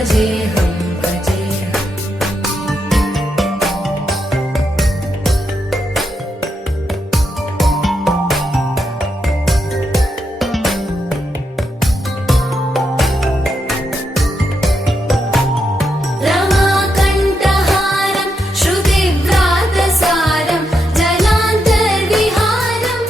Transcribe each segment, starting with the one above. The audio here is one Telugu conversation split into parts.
भजेऽहं भजेऽहम्। रमाकण्ठहारं श्रुतिव्रातसारं जलान्तर्विहारं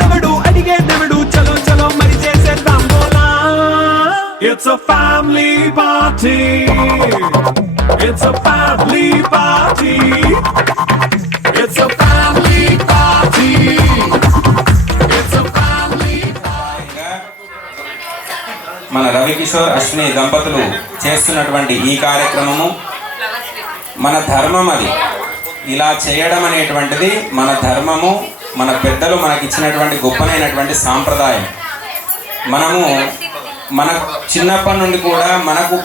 ఎవడెవడు అడిగేదెవడు చలో చలో మరి చేసేద్దాం బోలా. It's a family party. It's a family party. It's a family party. It's a family party. మన రవికిషోర్ అశ్విని దంపతులు చేస్తున్నటువంటి ఈ కార్యక్రమము మన ధర్మం. అది ఇలా చేయడం అనేటువంటిది మన ధర్మము, మన పెద్దలు మనకిచ్చినటువంటి గొప్పనైనటువంటి సాంప్రదాయం. మనము మన చిన్నప్పటి నుండి కూడా మనకు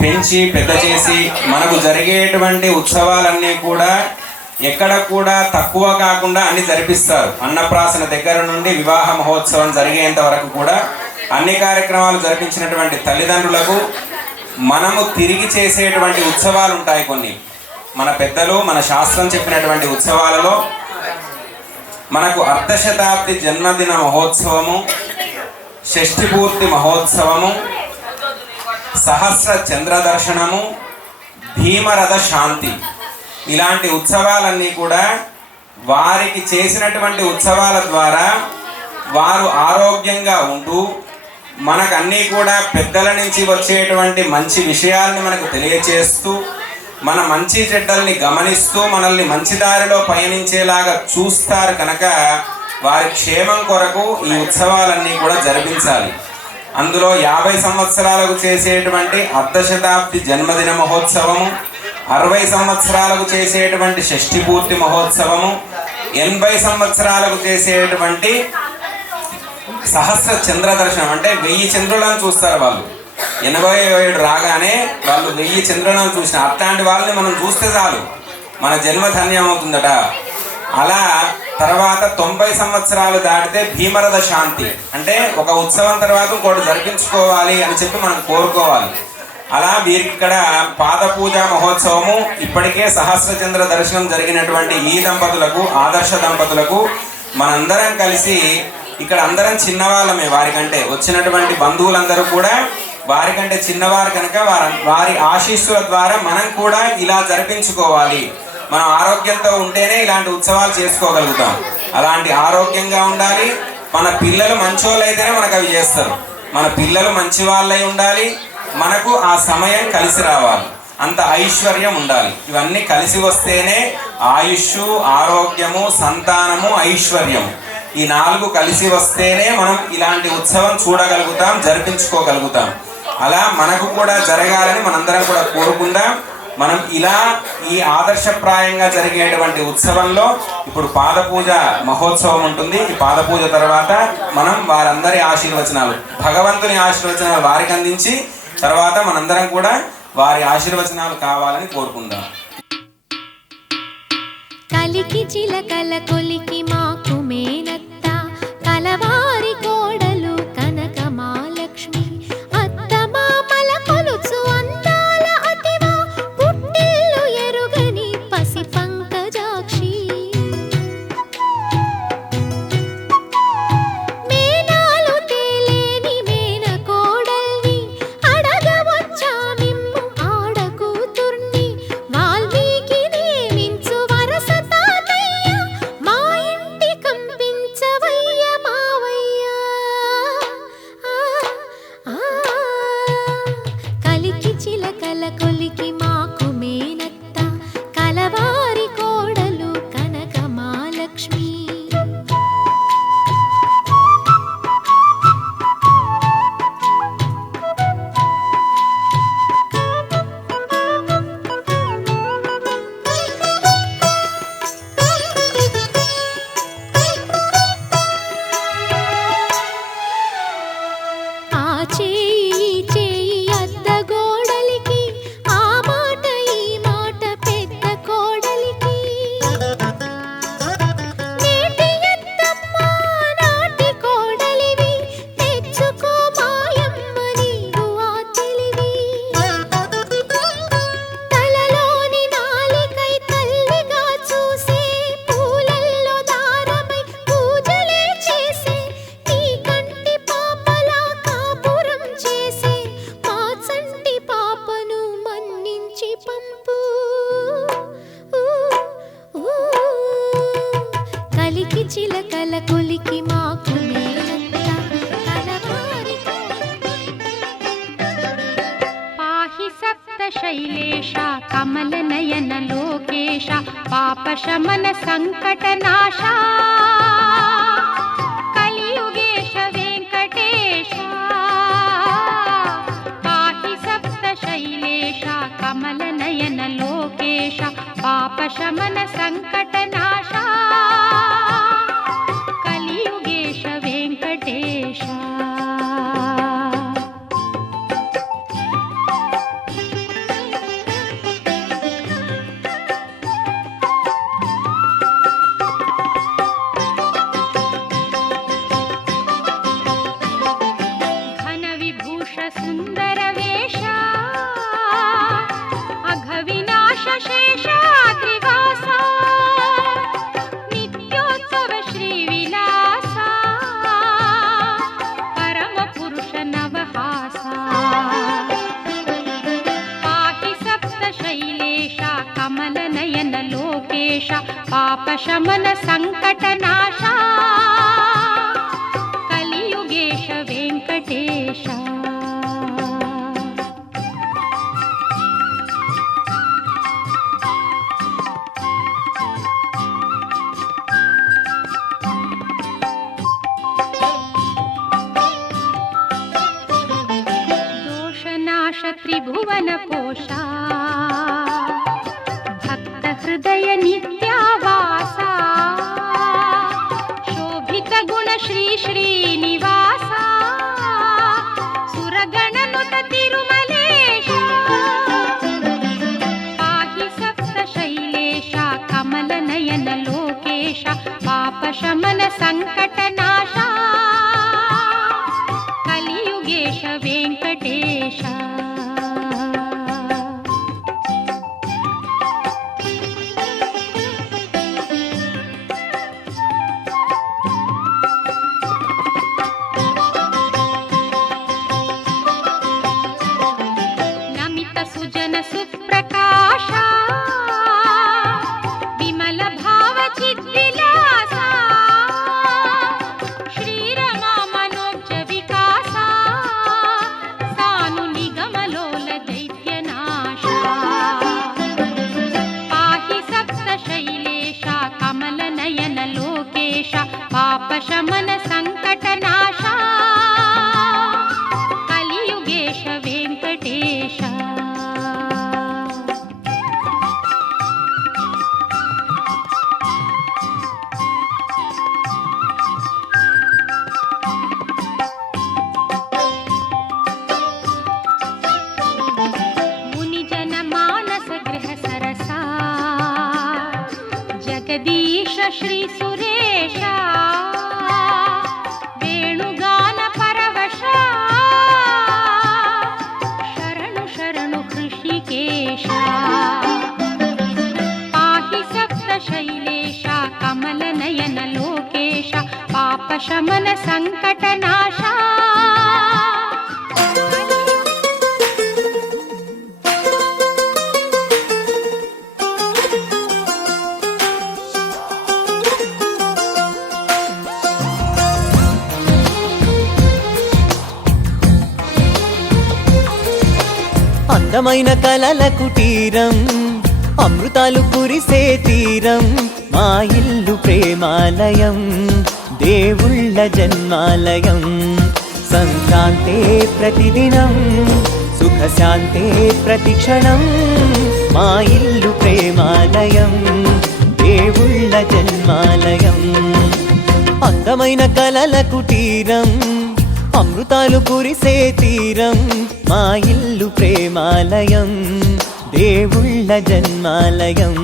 పెంచి పెద్ద చేసి మనకు జరిగేటువంటి ఉత్సవాలన్నీ కూడా ఎక్కడ కూడా తక్కువ కాకుండా అన్ని జరిపిస్తారు. అన్నప్రాసన దగ్గర నుండి వివాహ మహోత్సవం జరిగేంత వరకు కూడా అన్ని కార్యక్రమాలు జరిపించినటువంటి తల్లిదండ్రులకు మనము తిరిగి చేసేటువంటి ఉత్సవాలు ఉంటాయి. కొన్ని మన పెద్దలు మన శాస్త్రం చెప్పినటువంటి ఉత్సవాలలో మనకు అర్ధశతాబ్ది జన్మదిన మహోత్సవము, షష్ఠి పూర్తి మహోత్సవము, సహస్ర చంద్ర దర్శనము, భీమరథ శాంతి, ఇలాంటి ఉత్సవాలన్నీ కూడా వారికి చేసినటువంటి ఉత్సవాల ద్వారా వారు ఆరోగ్యంగా ఉంటూ మనకన్నీ కూడా పెద్దల నుంచి వచ్చేటువంటి మంచి విషయాల్ని మనకు తెలియచేస్తూ మన మంచి చెడ్డల్ని గమనిస్తూ మనల్ని మంచి దారిలో పయనించేలాగా చూస్తారు కనుక వారి క్షేమం కొరకు ఈ ఉత్సవాలన్నీ కూడా జరిపించాలి. అందులో 50 సంవత్సరాలకు చేసేటువంటి అర్ధశతాబ్ది జన్మదిన మహోత్సవము, 60 సంవత్సరాలకు చేసేటువంటి షష్ఠి పూర్తి మహోత్సవము, 80 సంవత్సరాలకు చేసేటువంటి సహస్ర చంద్ర దర్శనం, అంటే 1000 చంద్రులను చూస్తారు వాళ్ళు. 87 రాగానే వాళ్ళు 1000 చంద్రులను చూసిన అట్లాంటి వాళ్ళని మనం చూస్తే చాలు మన జన్మ ధన్యం అవుతుందట. అలా తర్వాత 90 సంవత్సరాలు దాటితే భీమరథ శాంతి, అంటే ఒక ఉత్సవం తర్వాత ఇంకోటి జరిపించుకోవాలి అని చెప్పి మనం కోరుకోవాలి. అలా వీరికి ఇక్కడ పాద పూజ మహోత్సవము, ఇప్పటికే సహస్రచంద్ర దర్శనం జరిగినటువంటి ఈ దంపతులకు, ఆదర్శ దంపతులకు మనందరం కలిసి ఇక్కడ అందరం చిన్నవాళ్ళమే, వారికంటే వచ్చినటువంటి బంధువులందరూ కూడా వారికంటే చిన్నవారు కనుక వారి ఆశీస్సుల ద్వారా మనం కూడా ఇలా జరిపించుకోవాలి. మనం ఆరోగ్యంతో ఉంటేనే ఇలాంటి ఉత్సవాలు చేసుకోగలుగుతాం. అలాంటి ఆరోగ్యంగా ఉండాలి. మన పిల్లలు మంచోళ్ళు అయితేనే మనకు అవి చేస్తారు. మన పిల్లలు మంచి వాళ్ళై ఉండాలి, మనకు ఆ సమయం కలిసి రావాలి, అంత ఐశ్వర్యం ఉండాలి. ఇవన్నీ కలిసి వస్తేనే ఆయుష్, ఆరోగ్యము, సంతానము, ఐశ్వర్యము, ఈ 4 కలిసి వస్తేనే మనం ఇలాంటి ఉత్సవం చూడగలుగుతాం, జరిపించుకోగలుగుతాం. అలా మనకు కూడా జరగాలని మనందరం కూడా కోరుకుందాం. మనం ఇలా ఈ ఆదర్శప్రాయంగా జరిగేటువంటి ఉత్సవంలో ఇప్పుడు పాద పూజ మహోత్సవం ఉంటుంది. ఈ పాద పూజ తర్వాత మనం వారందరి ఆశీర్వచనాలు, భగవంతుని ఆశీర్వచనాలు వారికి అందించి తర్వాత మనందరం కూడా వారి ఆశీర్వచనాలు కావాలని కోరుకుందాం. కలికి చిలకల కొలికి మాకు మేనత్త, కలవారి కోడలు కనక మహాలక్ష్మి, అత్త మామల కొలుచు అందాల అతివా, పుట్టిల్లు ఎరుగని పసి పంకజాక్షి, మేనాలు తేలేని మేన కోడల్ని, అడగవచ్చా మిమ్ము ఆడ కూతుర్ని, వాల్మీకి నియమించు వరస తాతయ్య, మా ఇంటి కమ్మ శైలేశ కమలనయన లోకేశ పాపశమన సంకటనాశ కలియుగేశ వెంకటేశ పాహి సప్త శైలేశ కమలనయన లోకేశ పాపశమన సంకటనాశ కలియుగేశ వెంకటేశ. సుందర వేష అఘవినాశ శేషాద్రివాస నిత్యోత్సవ శ్రీ విలాస పరమ పురుష నవహాస పాహి సప్త శైలేశ కమల నయన లోకేశ పాపశమన సంకటనాశ కలియుగేశ వెంకటేశ. త్రిభువన పోష భక్త హృదయ నిత్యావాస శోభిత గుణ శ్రీ శ్రీనివాస సురగణనుత తిరుమలేశ పాహి సప్త శైలేశ కమల నయన లోకేశ పాపశమన సంకటనాశ కలియుగేశ వెంకటేశ. సుజన సుప్రకాశ విమల భావ చిద్విలాస శ్రీరమా మనోజ వికాస సాను నిగమలోల దైత్యనాశ పాహి సప్త శైలేశ కమల నయన లోకేశ పాపశమన సంకటనాశ కలియుగేశ వెంకటేశ. జగదీశ శ్రీ సురేశ వేణుగాన పరవశ శరణు శరణు హృషికేశ పాహి సప్త శైలేశ కమల నయన లోకేశ పాపశమన సంకటనాశ అందమైన కలల కుటీరం అమృతాలు కురిసే తీరం మా ఇల్లు ప్రేమాలయం దేవుళ్ళ జన్మాలయం సంక్రాంతే ప్రతిదినం సుఖశాంతే ప్రతిక్షణం మా ఇల్లు ప్రేమాలయం దేవుళ్ళ జన్మాలయం. అందమైన కలల కుటీరం అమృతాలు కురిసే తీరం మా ఇల్లు ప్రేమాలయం దేవుళ్ళ జన్మాలయం.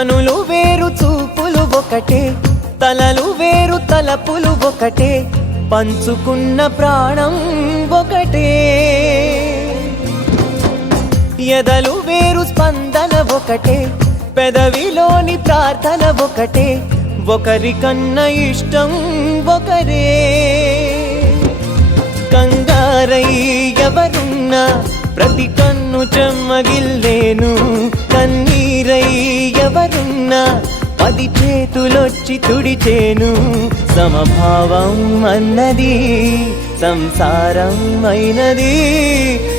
కనులు వేరు చూపులు ఒకటే, తలలు వేరు తలపులు ఒకటే, పంచుకున్న ప్రాణం ఒకటే. ఎదలు వేరు స్పందన ఒకటే, పెదవిలోని ప్రార్థన ఒకటే, ఒకరికన్నా ఇష్టం ఒకరే. కంగారై ఎవరున్నా ప్రతి కన్ను చెమ్మగిల్లేను, కన్నీరై ఎవరున్నా 10 చేతులొచ్చి తుడిచేను. సమభావం అన్నది సంసారం అయినది,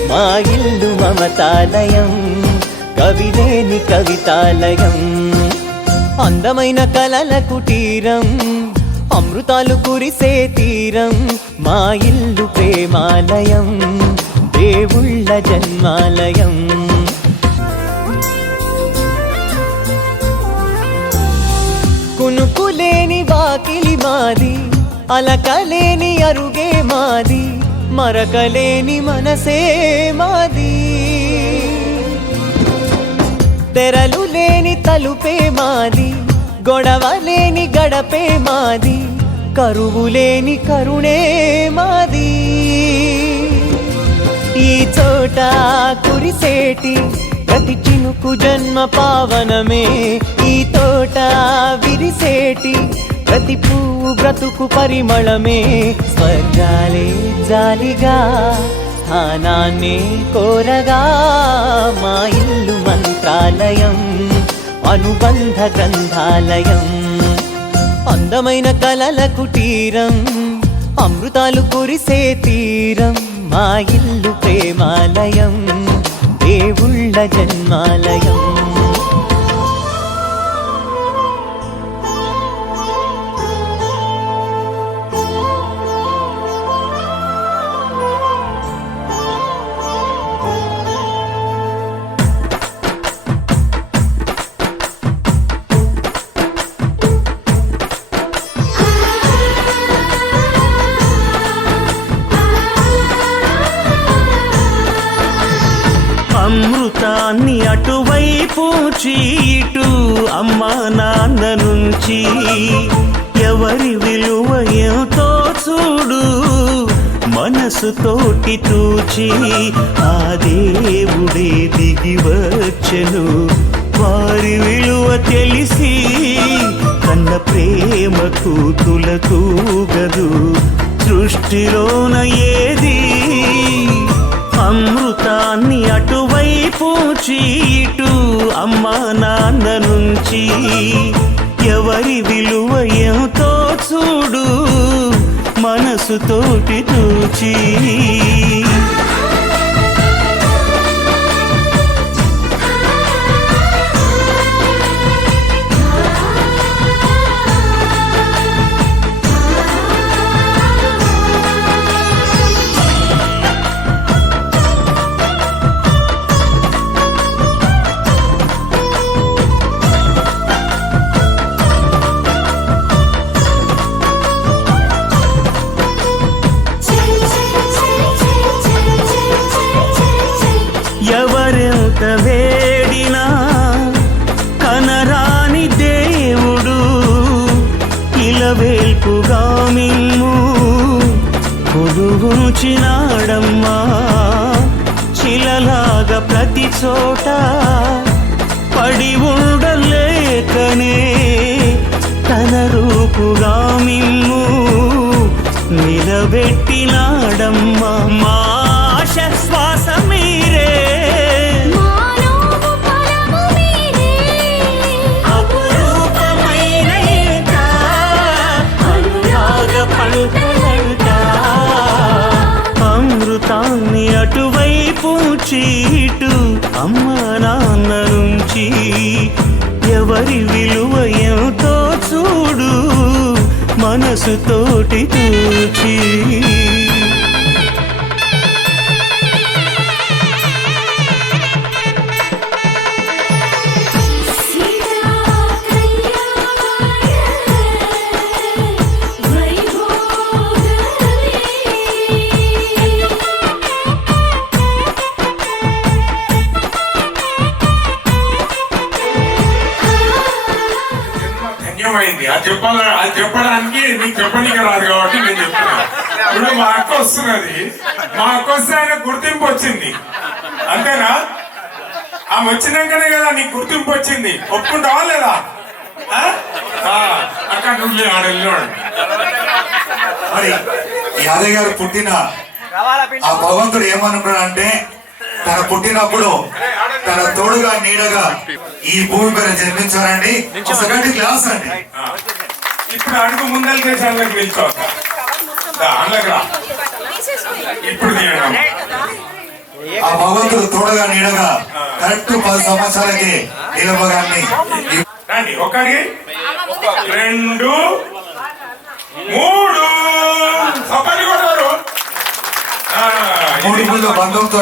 మా ఇల్లు మమతాలయం, కవిలేని కవితాలయం. అందమైన కలల కుటీరం, అమృతాలు కురిసే తీరం, మా ఇల్లు ప్రేమాలయం, దేవుళ్ళ జన్మాలయం. కునుకులేని వాకిలి మాది, అలకలేని అరుగే మాది, మరకలేని మనసే మాది. తెరలు లేని తలుపే మాది, గొడవ లేని గడపే మాది, కరువు లేని కరుణే మాది. ఈ చోట కురిసేటి ప్రతి చినుకు జన్మ పావనమే, ఈ తోట విరిసేటి ప్రతి పువ్వు బ్రతుకు పరిమళమే. స్వర్గాలే జాలిగా స్థానాన్ని కోరగా, మా ఇల్లు మంత్రాలయం, అనుబంధ గ్రంథాలయం. అందమైన కలల కుటీరం, అమృతాలు కురిసే తీరం, మా ఇల్లు ప్రేమాలయం, దేవుళ్ళ జన్మాలయం. అమృతాన్ని అటువైపు చీటు, అమ్మా నాన్న నుంచి ఎవరి విలువ ఎంతో చూడు, మనసుతోటి తూచి ఆ దేవుడే దిగి వచ్చెను. వారి విలువ తెలిసి కన్న ప్రేమకు తులతూగదు సృష్టిలోన ఏది. అమృతాన్ని అటువైపు చీటు, అమ్మా నాన్న నుంచి ఎవరి విలువ ఎంతో చూడు, మనసుతోటి తూచి. ఎవరెంత వేడినా కనరాని దేవుడు, ఇలవేల్పుగా మిమ్ము కొలువుంచినాడమ్మా. శిలలాగా ప్రతి చోట పడి ఉండలేకనే తన రూపుగా మిమ్ము నిలబెట్టినాడమ్మా. మా ఆశ శ్వాస మీరే, అపురూపమైన ఈట, అనురాగ పంటలంట. అమృతాన్ని అటువైపు చీటు, అమ్మా నాన్న నుంచి ఎవరి విలువ ఎంతో చూడు, మనసుతోటి తూచి. అర్థమైంది. అది చెప్పడానికి నీకు చెప్పనీకి రాదు కాబట్టి నేను చెప్తున్నా. ఇప్పుడు మా అక్క వస్తున్నది, మా అక్క వస్తే ఆయన గుర్తింపు వచ్చింది, అంతేనా? ఆమె వచ్చినాకనే కదా నీకు గుర్తింపు వచ్చింది. ఒప్పుకుంటావా లేదా? అక్కడ నువ్వు ఆడెళ్ళాడు. మరి యాదయ్య గారు పుట్టిన ఆ భగవంతుడు ఏమనుకున్నాడంటే తన పుట్టినప్పుడు తన తోడుగా నీడగా ఈ భూమి మీద జన్మించారండి. సెకండ్ క్లాస్ అండి. ఇప్పుడు అడుగు ముందలు చేసి అందులోకి నిల్చోవద్దా? ఇప్పుడు ఆ భగవంతుడు తోడుగా నీడగా కరెక్ట్ 10 సంవత్సరాలకి నిలబగాన్ని రండి. ఒకటి 2 3 సపరి కొట్టారు. 3 బంధంతో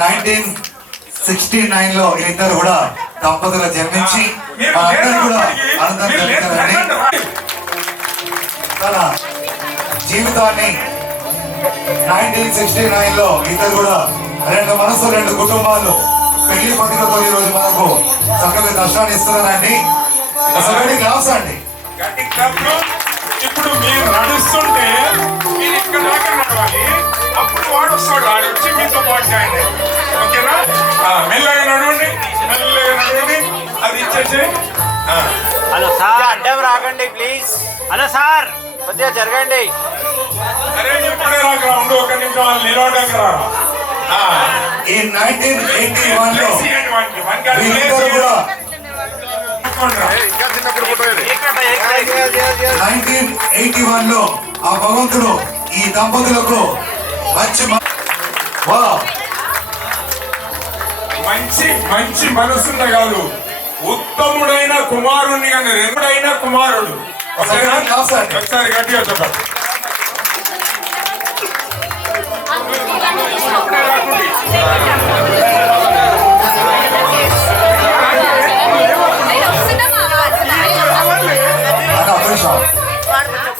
1969 లో ఇద్దరు కూడా దంపతులు జన్మించి మా అందరూ కూడా ఆనందం జరుగుతారని తన జీవితాన్ని 1969 లో ఇద్దరు కూడా 2 మనసులు 2 కుటుంబాలు పెళ్లి పత్రికతో ఈ రోజు మనకు చక్కగా దర్శనాన్ని ఇస్తున్నారండి. అసలు క్లాస్ అండి. ఇప్పుడు మీరు నడుస్తుంటే మీరు ఇక్కడ దాకా నడవాలి, అప్పుడు వాడు వస్తాడు, వాడు వచ్చి మీతో పాటు జాయిన్ అయ్యాడు. ఓకేనా? మెల్లగా నడవండి, మెల్లగా నడవండి. అది ఇచ్చేసి హలో సార్, అడ్డం రాకండి ప్లీజ్. హలో సార్, కొద్దిగా జరగండి. సరే ఇప్పుడే రాక ఉండు, ఒక నిమిషం వాళ్ళు నిలవడానికి రారా. ఈ 1981 లో వీళ్ళిద్దరు కూడా 1981 లో ఆ భగవంతుడు ఈ దంపతులకు మంచి మనసున్న కాదు, ఉత్తముడైన కుమారుణ్ణి కానీ రెండైన కుమారుడు. ఒకసారి గట్టిగా చెప్పండి.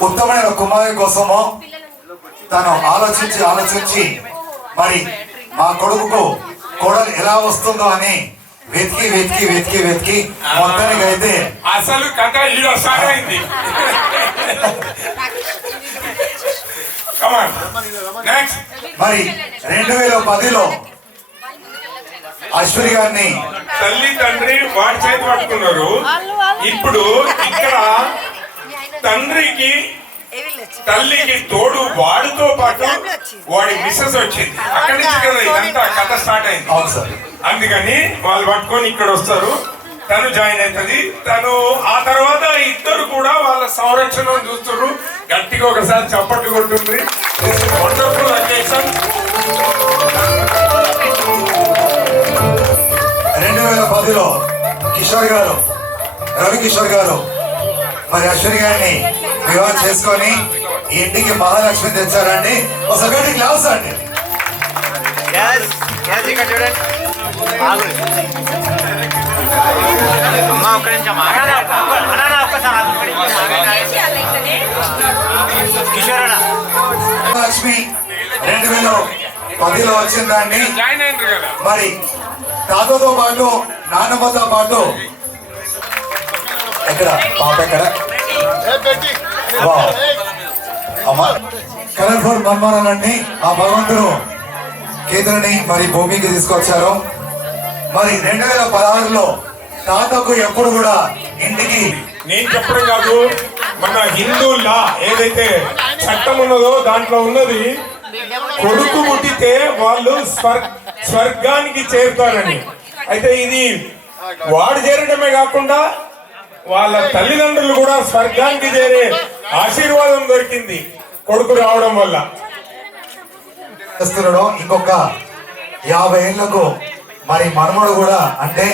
ఉత్తమైన కుమారుని కోసము తను ఆలోచించి మరి మా కొడుకుకు కోడలు ఎలా వస్తుందో అని వెతికి మొత్తానికి అయితే అసలు కథ ఈడో స్టార్ట్ అయింది. మరి 2010లో అశ్విని గారిని తల్లి తండ్రి వాడి చేతి పట్టుకున్నారు. ఇప్పుడు ఇక్కడ తల్లికి తోడు వాడితో పాటు వాడి మిస్సెస్ వచ్చింది. అక్కడి నుంచి కదా ఇదంతా కథ స్టార్ట్ అయింది. అందుకని వాళ్ళు పట్టుకొని ఇక్కడ వస్తారు, తను జాయిన్ అవుతుంది. తను ఆ తర్వాత ఇద్దరు కూడా వాళ్ళ సంరక్షణ చూస్తున్నారు. గట్టిగా ఒకసారి చప్పట్లు కొట్టుంది. Wonderful occasion. 2010లో కిషోర్ గారు, రవికిషోర్ గారు మరి అశ్విని గారిని వివాహం చేసుకొని ఈ ఇంటికి మహాలక్ష్మి తెచ్చారండి. ఒక సెకండ్ క్లాస్ అండి. లక్ష్మి 2010లో వచ్చిందండి. మరి తాతతో పాటు నాన్నమ్మతో పాటు ఎక్కడ పాప ఎక్కడ కలర్ఫుల్ మన్మరాలండి ఆ భగవంతుడు కేతులని మరి భూమికి తీసుకొచ్చారు. మరి 2016లో తాతకు ఎప్పుడు కూడా ఇంటికి నేను చెప్పడం కాదు, మన హిందూ లా ఏదైతే చట్టం ఉన్నదో దాంట్లో ఉన్నది, కొడుకు పుట్టితే వాళ్ళు స్వర్గానికి చేరుతారని. అయితే ఇది వాడు చేరడమే కాకుండా వాళ్ళ తల్లిదండ్రులు కూడా స్వర్గానికి చేరే ఆశీర్వాదం దొరికింది కొడుకు రావడం వల్ల. ఇంకొక 50 ఏళ్లకు మరి మనముడు కూడా అంటే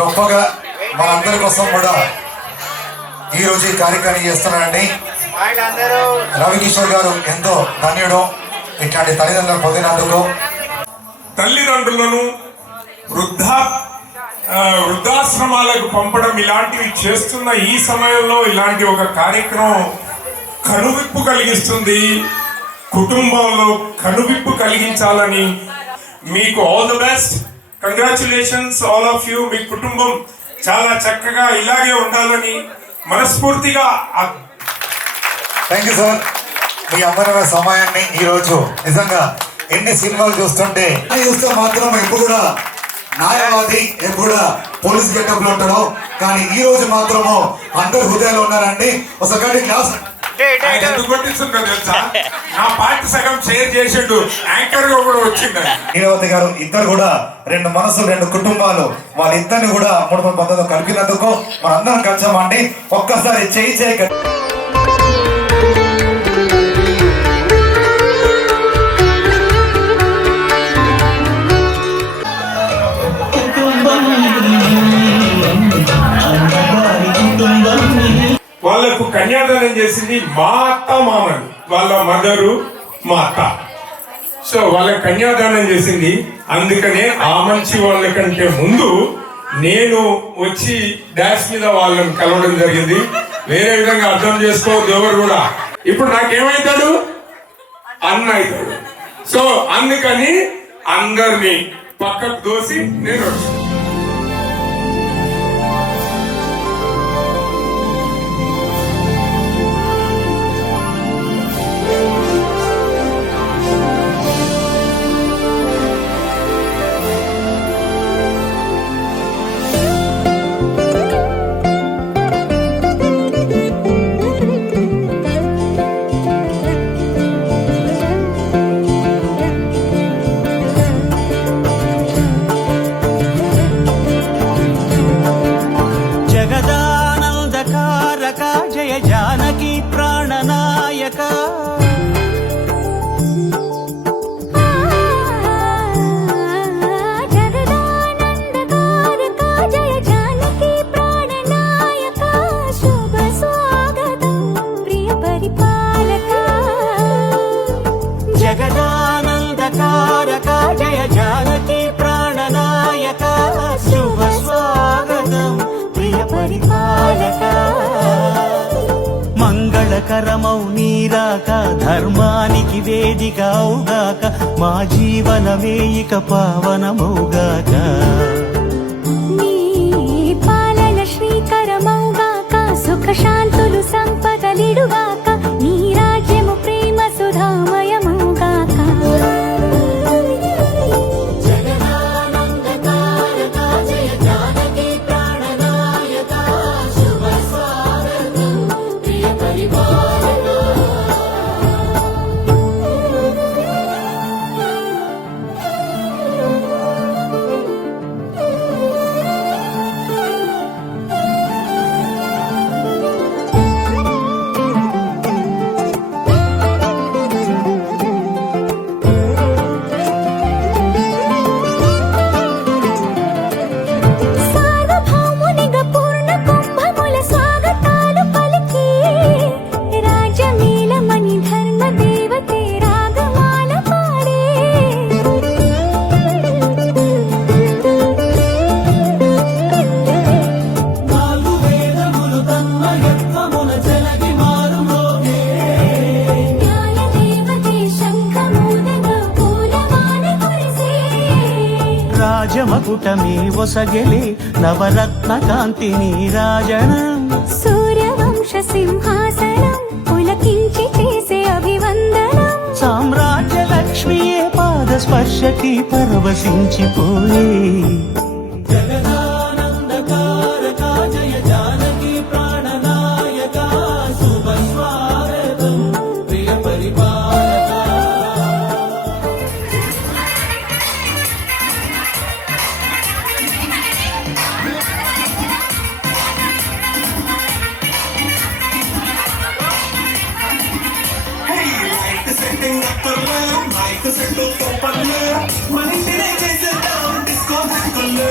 గొప్పగా మనందరి కోసం కూడా ఈ రోజు ఈ కార్యక్రమం చేస్తున్నారండి. రవికిషోర్ గారు ఎంతో ధన్యుడు ఇట్లాంటి తల్లిదండ్రులను పొందినందుకు. తల్లిదండ్రులను వృద్ధాశ్రమాలకు పంపడం ఇలాంటివి చేస్తున్న ఈ సమయంలో ఇలాంటి ఒక కార్యక్రమం కనువిప్పు కలిగిస్తుంది. కుటుంబంలో కనువిప్పు కలిగించాలని మీకు all the best. Congratulations all of you. మీ కుటుంబం చాలా చక్కగా ఇలాగే ఉండాలని మనస్ఫూర్తిగా. Thank you sir. మీ అమరమైన సమయాన్ని ఈరోజు నిజంగా ఎన్ని సినిమాలు చూస్తుంటే చూస్తే మాత్రం ఎప్పుడు కూడా న్యాయవాది ఎప్పుడు కూడా పోలీస్ గెటప్ లో ఉంటాడు, కానీ ఈ రోజు మాత్రము అందరు హృదయాలు ఉన్నారండి. ఒకసారి క్లాస్ ఆయన ఎందుకు కొట్టిస్తుందో తెలుసా? నా పార్టీ సగం షేర్ చేసిండు, యాంకర్ గా కూడా వచ్చింది. నీలవతి గారు ఇద్దరు కూడా రెండు మనసులు, రెండు కుటుంబాలు, వాళ్ళిద్దరిని కూడా 3 కలిపినందుకు మనందరం కలిసామండి. ఒక్కసారి చేయి చేయి వాళ్ళకు కన్యాదానం చేసింది మా అత్త మామని, వాళ్ళ మదరు మా అత్త. సో వాళ్ళకి కన్యాదానం చేసింది. అందుకనే ఆ మంచి వాళ్ళ కంటే ముందు నేను వచ్చి డాష్ మీద వాళ్ళని కలవడం జరిగింది. వేరే విధంగా అర్థం చేసుకోవద్దు ఎవరు కూడా. ఇప్పుడు నాకేమవుతాడు? అన్న అవుతాడు. సో అందుకని అందరినీ పక్కకు దోసి నేను వచ్చాను. జయ జానకి ప్రాణనాయక. జగదానందకారక జయ జానకి ప్రాణనాయక. శుభ స్వాగతం ప్రియ పరిపాలక. జగదానందకారక జయ జానకి ప్రాణనాయక. శుభ స్వాగతం ప్రియ పరిపాలక. మంగళకరమౌ నీరాక, ధర్మానికి వేదిక అవుగాక, మా జీవనమే ఇక పావనమౌగాక. నీ పాలన శ్రీకరమౌగాక, సుఖ శాంతులు సంపదలిడుగాక, నీ రాజ్యము ప్రేమ సుధామయమౌగాక. జగదానందకారక జయ జానకి ప్రాణనాయక. శుభ స్వాగతం ప్రియ పరిపాలక. సార్వభౌమునిగా పూర్ణ కుంభముల స్వాగతాలు పలికి, రాజమేళమణి ధర్మ దేవతే రాగమాల పాడే. నాలుగు వేదములు తన్మయత్వమున జలగి మారుమోగే. న్యాయ దేవతే శంఖమూదగా పూలవాన కురిసే. రాజమకుటమే ఒసగెలే నవరత్న కాంతి నీరాజనం. సూర్యవంశ సింహాసనం పులకించి చేసే అభివందనం. సామ్రాజ్య లక్ష్మియే పాద స్పర్శకి పరవశించిపోయే. జగదానందకారక జయ జానకి ప్రాణనాయక. శుభ స్వాగతం ప్రియ పరిపాలక. మైక్ సెట్ సూపర్ మన ఇంటినే చేసేద్దాం డిస్కో బ్యాంకుల్లో.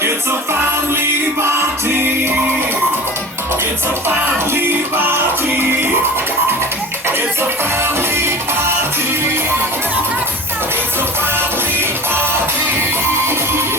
It's a family party. It's a family party. It's a family party. It's a family party.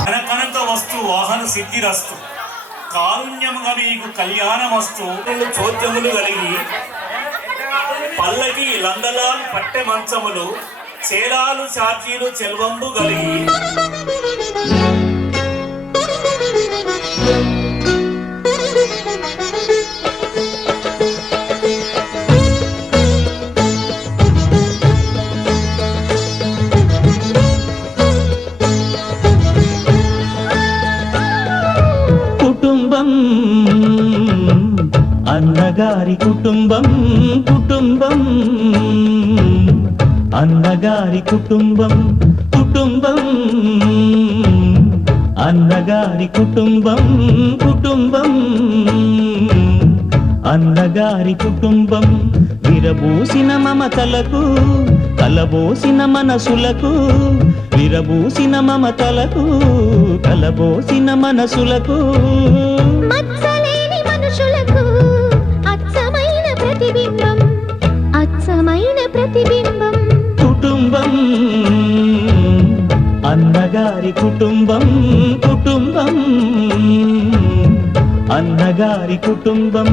కనకనక వస్తు వాహన సిద్ధిరస్తు కారుణ్యముగా నీకు కళ్యాణమస్తు చోద్యములు కలిగి పల్లకి లందలాల్ పట్టె మంచములు చేరాలు చార్జీలు చెల్వంబు కలిగి కుటుంబం అన్నగారి కుటుంబం కుటుంబం అన్నగారి కుటుంబం కుటుంబం అన్నగారి కుటుంబం కుటుంబం అన్నగారి కుటుంబం విరబూసిన మమతలకు కలబోసిన మనసులకు విరబూసిన మమతలకు కలబోసిన మనసులకు మచ్చలేని మనుషులకు అచ్చమైన ప్రతిబింబం అచ్చమైన ప్రతిబింబం కుటుంబం అన్నగారి కుటుంబం కుటుంబం అన్నగారి కుటుంబం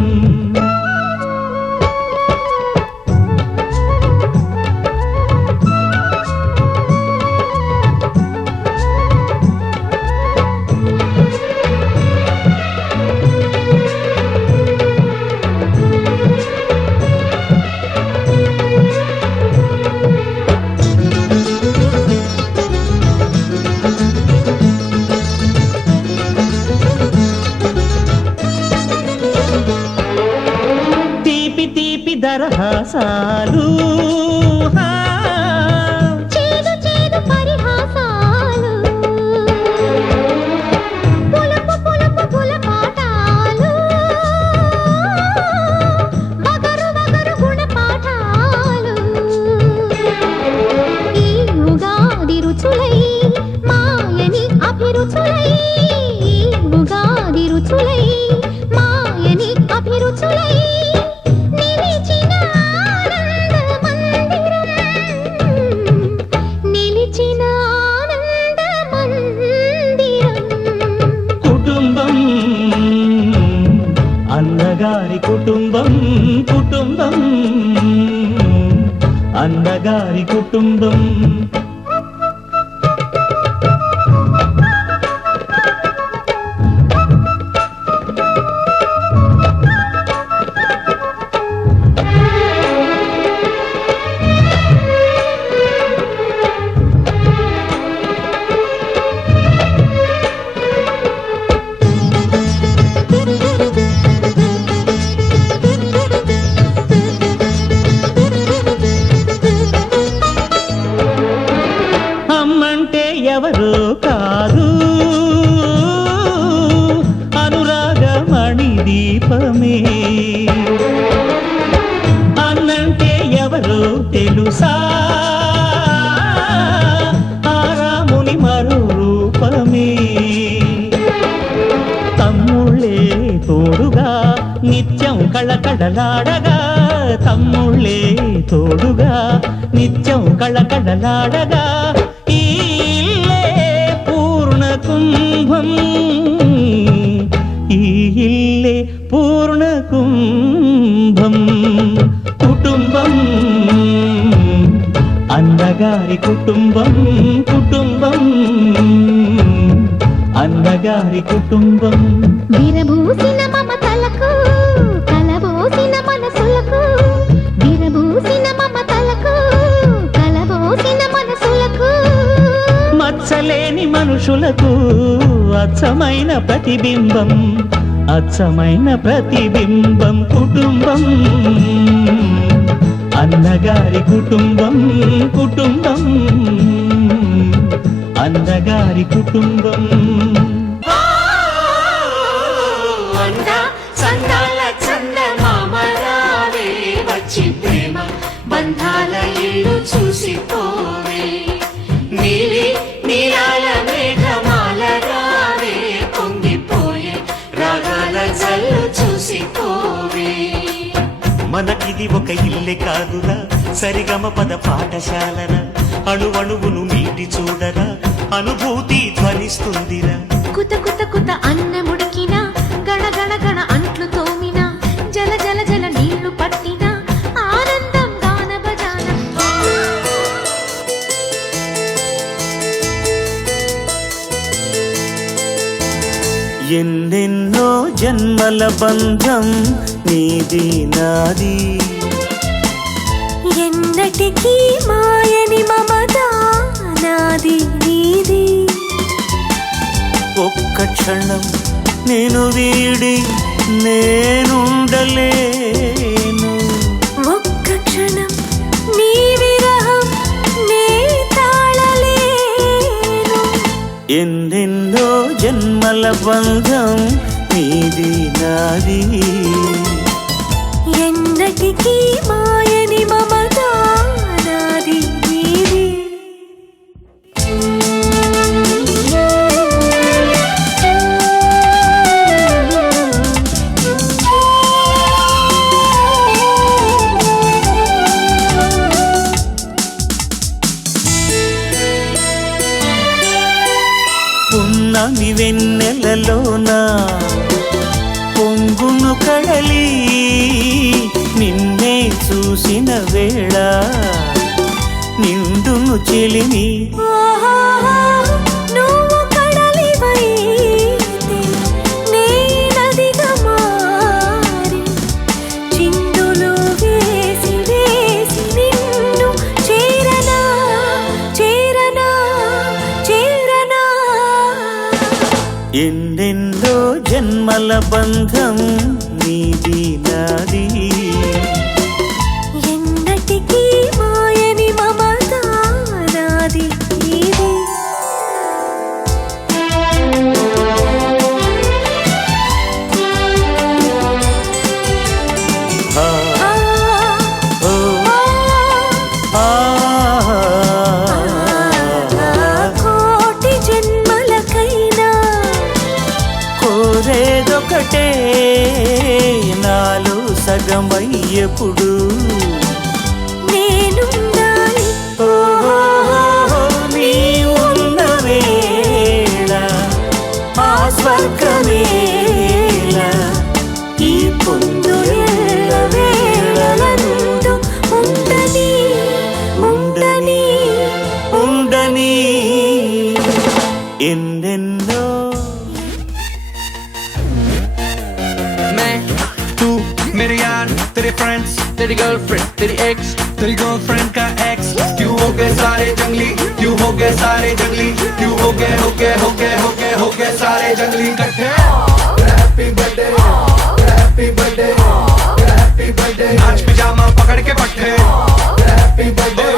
దరహాసాలు చేదు చేదు పరిహాసాలు పులుపు పులుపు పులపాటాలు వగరు వగరు గుణపాఠాలు ఈ ఉగాది రుచులై మాయని అభిరుచులై ఈ ఉగాది రుచులై మాయని అభిరుచులై అన్నగారి కుటుంబం కుటుంబం అన్నగారి కుటుంబం ఎవరు కాదు అనురాగమణి దీపమే అన్నంటే ఎవరు తెలుసా ఆరాముని మరో రూపమే తమ్ముళ్ళే తోడుగా నిత్యం కళకళలాడగా తమ్ముళ్ళే తోడుగా నిత్యం కళకళలాడగా కుంభం ఈ ఇల్లే పూర్ణ కుంభం కుటుంబం అన్నగారి కుటుంబం కుటుంబం అన్నగారి కుటుంబం విరబూసిన మమతలకు కలబోసిన మనసులకు విరబూసిన మమతలకు కలబోసిన మనసులకు మచ్చలేని మనుషులకు అచ్చమైన ప్రతిబింబం అచ్చమైన ప్రతిబింబం కుటుంబం అన్నగారి కుటుంబం కుటుంబం అన్నగారి కుటుంబం చందాల చందమామరావే వచ్చి ప్రేమ బంధాల ఇల్లు చూసిపోవే నీలి నీలాల మేఘమాల రావే పొంగిపోయే రాగాల జల్లు చూసిపోవే మనకిది ఒక ఇల్లే కాదురా సరిగమ పద పాఠశాలరా అణువణువును మీటి చూడరా అనుభూతి ధ్వనిస్తుందిరా కుత కుత కుత అన్నముడికిన గణ గణ గణ అంట్లు తోమిన జల జల జల నీళ్లు పట్టిన ఆనందం గాన బజాన ఎన్నెన్నో జన్మల బంధం నీది నాది ఎన్నటికీ మాయని మమత నాది నీది ఒక్క క్షణం నేను వీడి నేనుండలేను ఒక్క క్షణం నీ విరహం నే తాళలేను ఎన్నెన్నో జన్మల బంధం నీది నాది ఎన్నటికీ మాయని మమత నాది నీది పున్నమి వెన్నెలలోన పొంగును కడలి నిన్నే చూసిన వేళ నిండును చెలిమి ఓహో నువ్వు కడలివైతే నే నదిగా మారి చిందులు వేసి వేసి నిన్ను చేరనా చేరనా చేరనా ఎన్నెన్నో జన్మల బంధం నీది నాది ఎన్నటికీ మాయని మమత నాది నీది ఆ, ఆ ఓ, ఆ, కోటి జన్మలకైనా కోరేదొకటే నాలో సగమయ్యప్పుడు నేనుండాలి ఓహో నీ ఉన్న వేళ ఆ స్వర్గమేళ ఈ పొందుల వేళలందు ఉండని ఉండని ఉండని ఎన్నెన్నో तू मेरे यार तेरे फ्रेंड्स तेरी गर्लफ्रेंड तेरी एक्स तेरी गर्लफ्रेंड का एक्स क्यों हो गए सारे जंगली क्यों हो गए सारे जंगली क्यों हो गए हो गए हो गए हो गए हो गए सारे जंगली इकट्ठे happy birthday happy birthday happy birthday नाच पिजामा पकड़ के पट्टे हैप्पी बर्थडे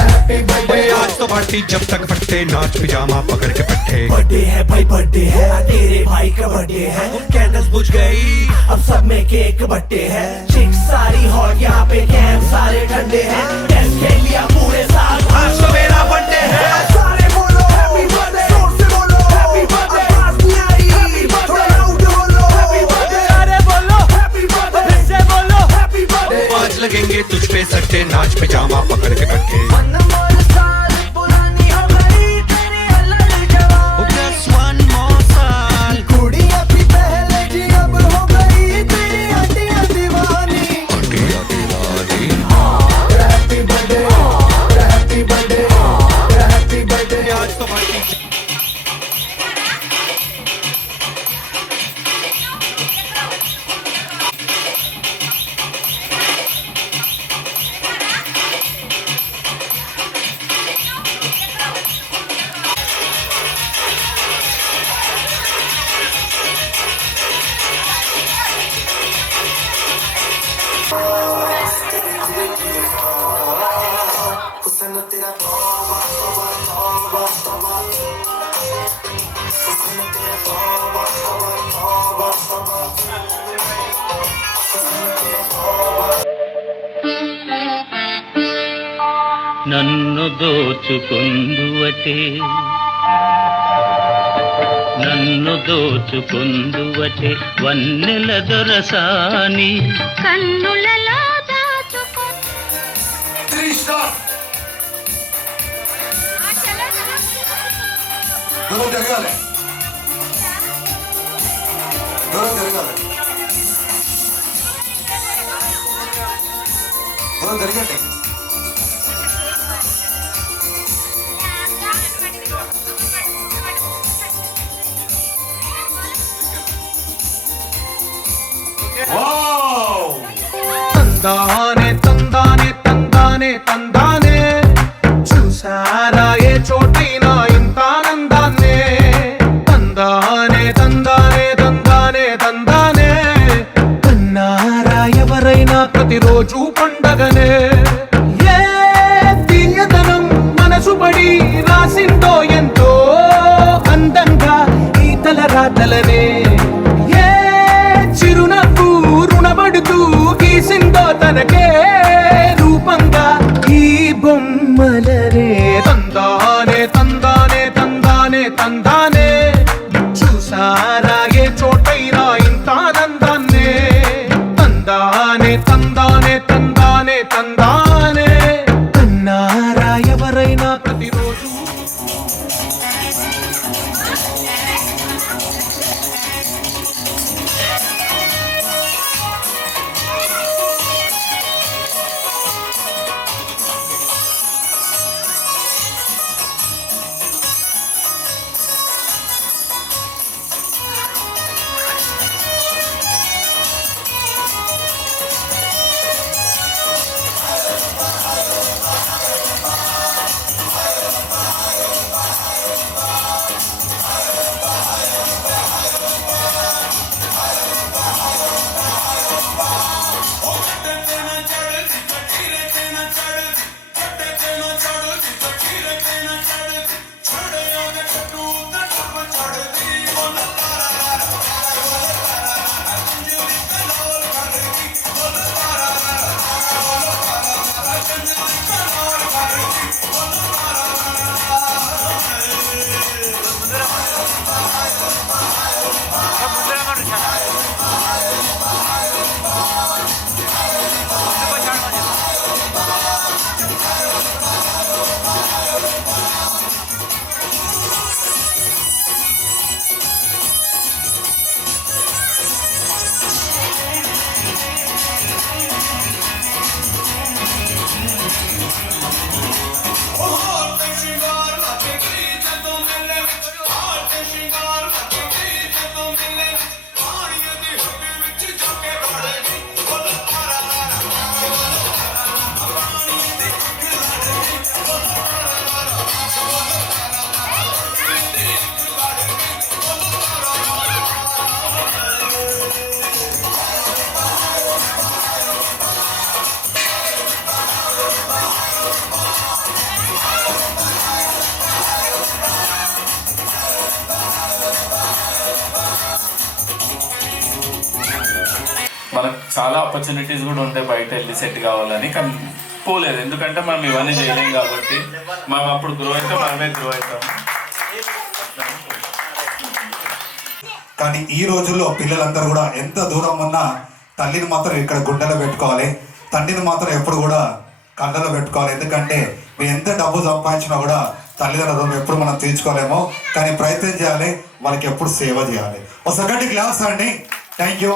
हैप्पी बर्थडे आज तो पार्टी जब तक फटते नाच पिजामा पकड़ के पट्टे बर्थडे है भाई बर्थडे है तेरे भाई का बर्थडे है कैंडल्स बुझ गई अब सब में केक बट्टे हैं चिक सारी हॉट यहाँ पे कैंप सारे ठंडे हैं टेस्ट खेल लिया पूरे साल आज तो मेरा बर्थडे है सारे बोलो हैप्पी बर्थडे जोर से बोलो हैप्पी बर्थडे आवाज नहीं आई हैप्पी बर्थडे लाउड बोलो हैप्पी बर्थडे अरे बोलो हैप्पी बर्थडे फिर से बोलो हैप्पी बर्थडे आज लगेंगे तुझ पे सट्टे नाच पिजामा पकड़ के कट्टे Just one more साल कुड़िया भी पहले जी अब हो गई तेरी हड्डियां दीवानी हड्डियां दीवानी हैप्पी बर्थडे आज तो भड़की నన్ను దోచుకొందువటే వన్నెల దొరసాని కన్నులలో దాచుకో దూరం జరగాలి, దూరం జరగాలి, దూరం జరగండి. తందానే తందానే తందానే తందానే చూసారా ఏ చోటైనా ఇంత ఆనందాన్నే తందానే తందానే తందానే తందానే కన్నారా ఎవరైనా ప్రతిరోజు పండగనే ఏ తీయదనం మనసు పడి రాసిందో ఎంతో అందంగా ఈ తలరాతలనే ఏ చిరునవ్వు రుణపడుతూ గీసిందో తనకే రూపంగా ఈ బొమ్మలరే తందానే తందానే తందానే తందానే చూసారా ఏ చోటైనా ఇంత ఆనందాన్నే తందానే తందానే తందానే తందానే కన్నారా ఎవరైనా ప్రతిరోజు మనకు చాలా ఆపర్చునిటీస్ కూడా ఉంటాయి బయట వెళ్ళి సెట్ కావాలని, కానీ పోలేదు. ఎందుకంటే మనం ఇవన్నీ చేయలేం కాబట్టి. మనం అప్పుడు గ్రో అయితే మనమే గ్రో అవుతాం. కానీ ఈ రోజుల్లో పిల్లలందరూ కూడా ఎంత దూరం ఉన్నా తల్లిని మాత్రం ఇక్కడ గుండెలో పెట్టుకోవాలి, తండ్రిని మాత్రం ఎప్పుడు కూడా కళ్ళలో పెట్టుకోవాలి. ఎందుకంటే మీరు ఎంత డబ్బు సంపాదించినా కూడా తల్లిదండ్రుల రుణం ఎప్పుడు మనం తీర్చుకోలేము. కానీ ప్రయత్నం చేయాలి, వాళ్ళకి ఎప్పుడు సేవ చేయాలి. ఒక సెకండ్ క్లాస్ అండి. Thank you.